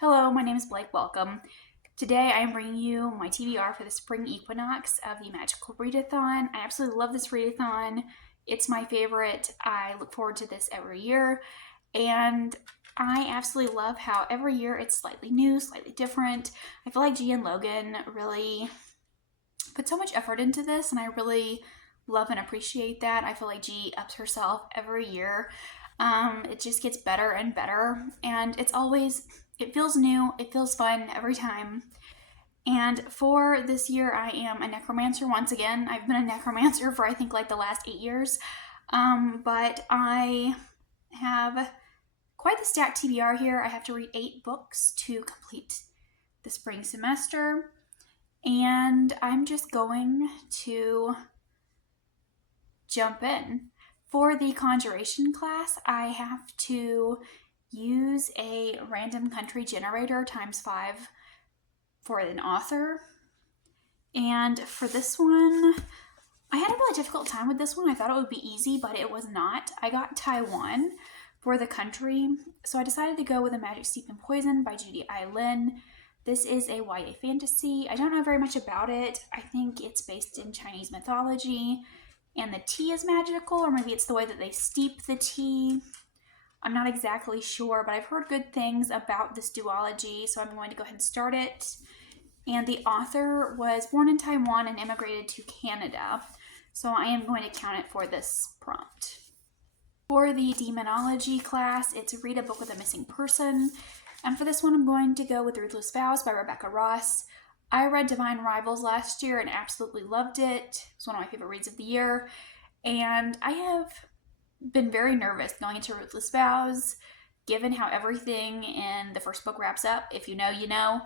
Hello, my name is Blake. Welcome. Today I am bringing you my TBR for the spring equinox of the Magical Readathon. I absolutely love this readathon. It's my favorite. I look forward to this every year, and I absolutely love how every year it's slightly new, slightly different. I feel like G and Logan really put so much effort into this, and I really love and appreciate that. I feel like G ups herself every year. It just gets better and better, and it feels new, it feels fun every time. And for this year, I am a necromancer once again. I've been a necromancer for I think like the last 8 years, but I have quite the stacked TBR here. I have to read 8 books to complete the spring semester, and I'm just going to jump in. For the conjuration class, I have to use a random country generator ×5 for an author. And for this one, I had a really difficult time with this one. I thought it would be easy, but it was not. I got Taiwan for the country, so I decided to go with A Magic Steeped in Poison by Judy I. Lin. This is a YA fantasy. I don't know very much about it. I think it's based in Chinese mythology, and the tea is magical, or maybe it's the way that they steep the tea. I'm not exactly sure, but I've heard good things about this duology, so I'm going to go ahead and start it. And the author was born in Taiwan and immigrated to Canada, so I am going to count it for this prompt. For the demonology class, it's read a book with a missing person, and for this one I'm going to go with Ruthless Vows by Rebecca Ross. I read Divine Rivals last year and absolutely loved it. It's one of my favorite reads of the year, and I have been very nervous going into Ruthless Vows, given how everything in the first book wraps up. If you know, you know.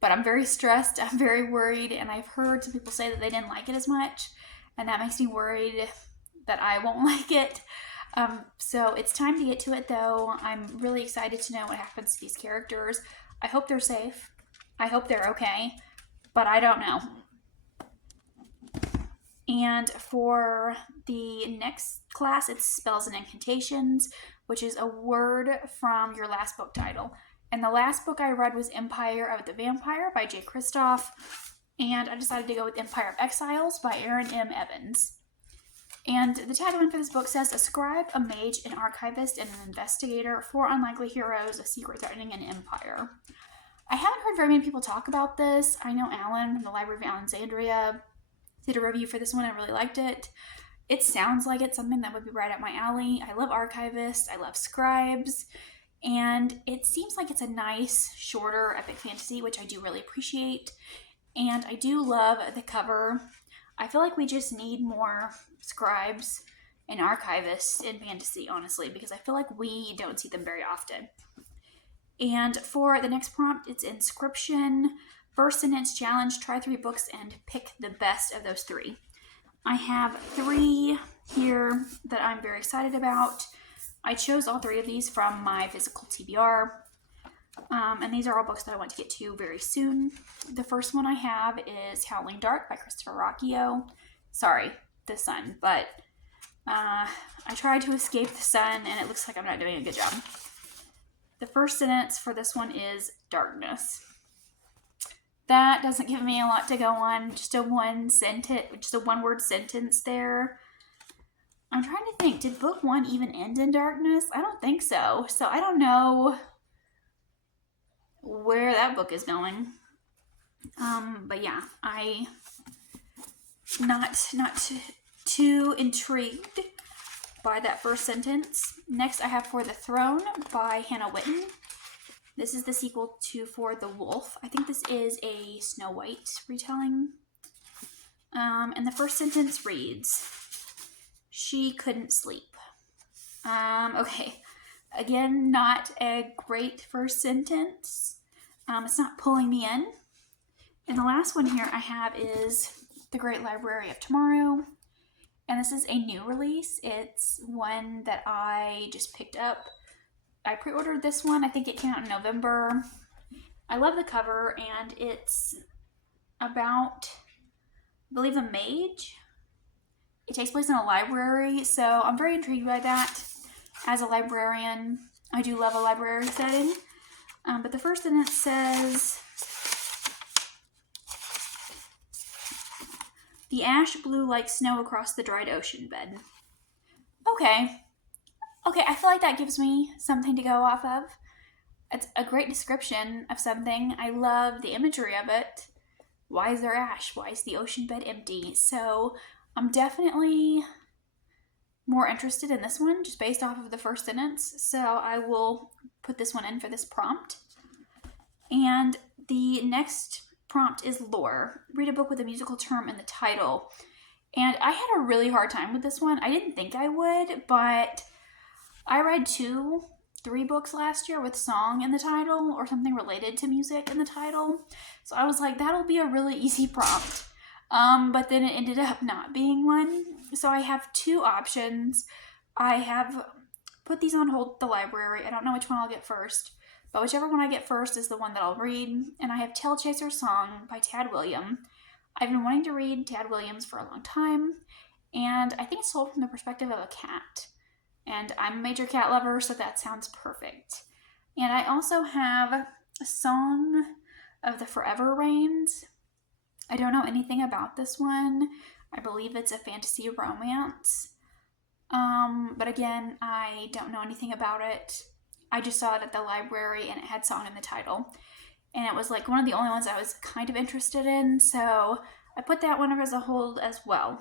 But I'm very stressed, I'm very worried, and I've heard some people say that they didn't like it as much, and that makes me worried that I won't like it. So it's time to get to it, though. I'm really excited to know what happens to these characters. I hope they're safe. I hope they're okay, but I don't know. And for the next class, it's Spells and Incantations, which is a word from your last book title. And the last book I read was Empire of the Vampire by Jay Kristoff, and I decided to go with Empire of Exiles by Aaron M. Evans. And the tagline for this book says, a scribe, a mage, an archivist, and an investigator, 4 unlikely heroes, a secret threatening an empire. I haven't heard very many people talk about this. I know Alan from the Library of Alexandria did a review for this one. I really liked it. It sounds like it's something that would be right up my alley. I love archivists. I love scribes. And it seems like it's a nice, shorter epic fantasy, which I do really appreciate. And I do love the cover. I feel like we just need more scribes and archivists in fantasy, honestly, because I feel like we don't see them very often. And for the next prompt, it's Inscription. First sentence challenge, try 3 books and pick the best of those 3. I have 3 here that I'm very excited about. I chose all 3 of these from my physical TBR, and these are all books that I want to get to very soon. The first one I have is Howling Dark by Christopher Rocchio. Sorry, the sun, but I tried to escape the sun, and it looks like I'm not doing a good job. The first sentence for this one is darkness. That doesn't give me a lot to go on, just a one-word sentence there. I'm trying to think, did book 1 even end in darkness? I don't think so. So I don't know where that book is going. But yeah, I not too intrigued by that first sentence. Next I have For the Throne by Hannah Whitten. This is the sequel to For the Wolf. I think this is a Snow White retelling. And the first sentence reads, she couldn't sleep. Okay. Again, not a great first sentence. It's not pulling me in. And the last one here I have is The Great Library of Tomorrow. And this is a new release. It's one that I just picked up. I pre-ordered this one. I think it came out in November. I love the cover, and it's about, I believe, a mage. It takes place in a library, so I'm very intrigued by that. As a librarian, I do love a library setting. But the first sentence says, the ash blew like snow across the dried ocean bed. Okay, I feel like that gives me something to go off of. It's a great description of something. I love the imagery of it. Why is there ash? Why is the ocean bed empty? So I'm definitely more interested in this one just based off of the first sentence. So I will put this one in for this prompt. And the next prompt is lore. Read a book with a musical term in the title. And I had a really hard time with this one. I didn't think I would, but I read 3 books last year with song in the title or something related to music in the title. So I was like, that'll be a really easy prompt. But then it ended up not being one. So I have 2 options. I have put these on hold at the library. I don't know which one I'll get first, but whichever one I get first is the one that I'll read. And I have Tail Chaser Song by Tad Williams. I've been wanting to read Tad Williams for a long time, and I think it's told from the perspective of a cat. And I'm a major cat lover, so that sounds perfect. And I also have a Song of the Forever Rains. I don't know anything about this one. I believe it's a fantasy romance. But again, I don't know anything about it. I just saw it at the library and it had song in the title. And it was like one of the only ones I was kind of interested in, so I put that one as a hold as well.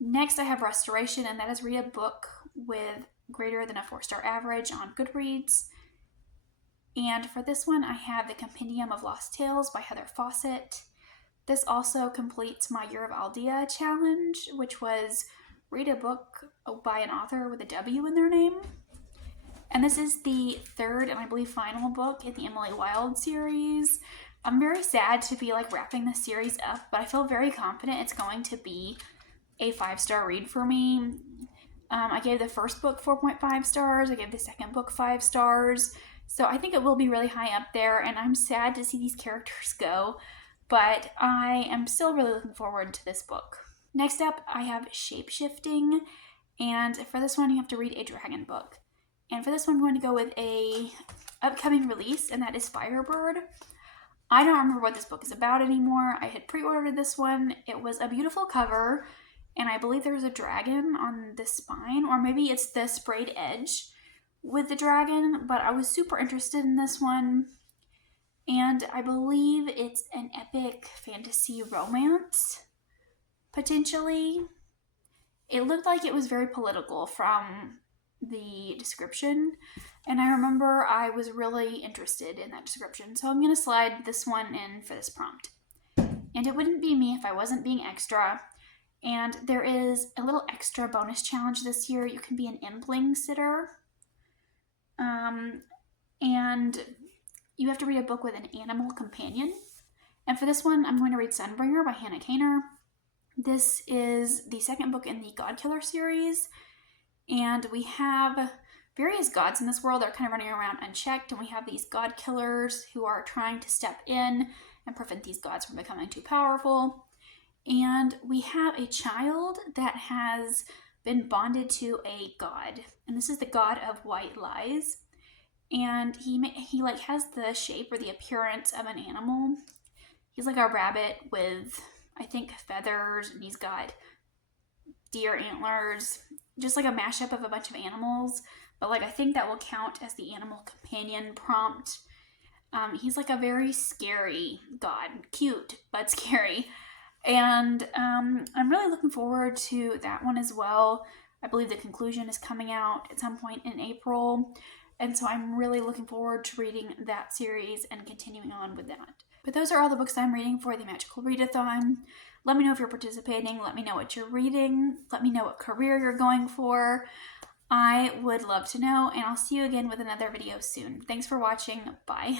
Next, I have Restoration, and that is read a book with greater than a 4-star average on Goodreads. And for this one, I have The Compendium of Lost Tales by Heather Fawcett. This also completes my Year of Aldea challenge, which was read a book by an author with a W in their name. And this is the 3rd and I believe final book in the Emily Wilde series. I'm very sad to be like wrapping this series up, but I feel very confident it's going to be a 5-star read for me. I gave the first book 4.5 stars. I gave the second book 5 stars. So I think it will be really high up there, and I'm sad to see these characters go, but I am still really looking forward to this book. Next up, I have Shapeshifting, and for this one, you have to read a dragon book. And for this one, I'm going to go with a upcoming release, and that is Firebird. I don't remember what this book is about anymore. I had pre-ordered this one. It was a beautiful cover, and I believe there's a dragon on the spine, or maybe it's the sprayed edge with the dragon, but I was super interested in this one. And I believe it's an epic fantasy romance, potentially. It looked like it was very political from the description, and I remember I was really interested in that description, so I'm going to slide this one in for this prompt. And it wouldn't be me if I wasn't being extra, and there is a little extra bonus challenge this year. You can be an Impling sitter, and you have to read a book with an animal companion. And for this one, I'm going to read Sunbringer by Hannah Kaner. This is the 2nd book in the Godkiller series, and we have various gods in this world that are kind of running around unchecked, and we have these god killers who are trying to step in and prevent these gods from becoming too powerful. And we have a child that has been bonded to a god, and this is the god of white lies. And he like has the shape or the appearance of an animal. He's like a rabbit with, I think, feathers, and he's got deer antlers, just like a mashup of a bunch of animals. But like I think that will count as the animal companion prompt. He's like a very scary god, cute but scary. And I'm really looking forward to that one as well. I believe the conclusion is coming out at some point in April. And so I'm really looking forward to reading that series and continuing on with that. But those are all the books I'm reading for the Magical Readathon. Let me know if you're participating. Let me know what you're reading. Let me know what career you're going for. I would love to know, and I'll see you again with another video soon. Thanks for watching. Bye.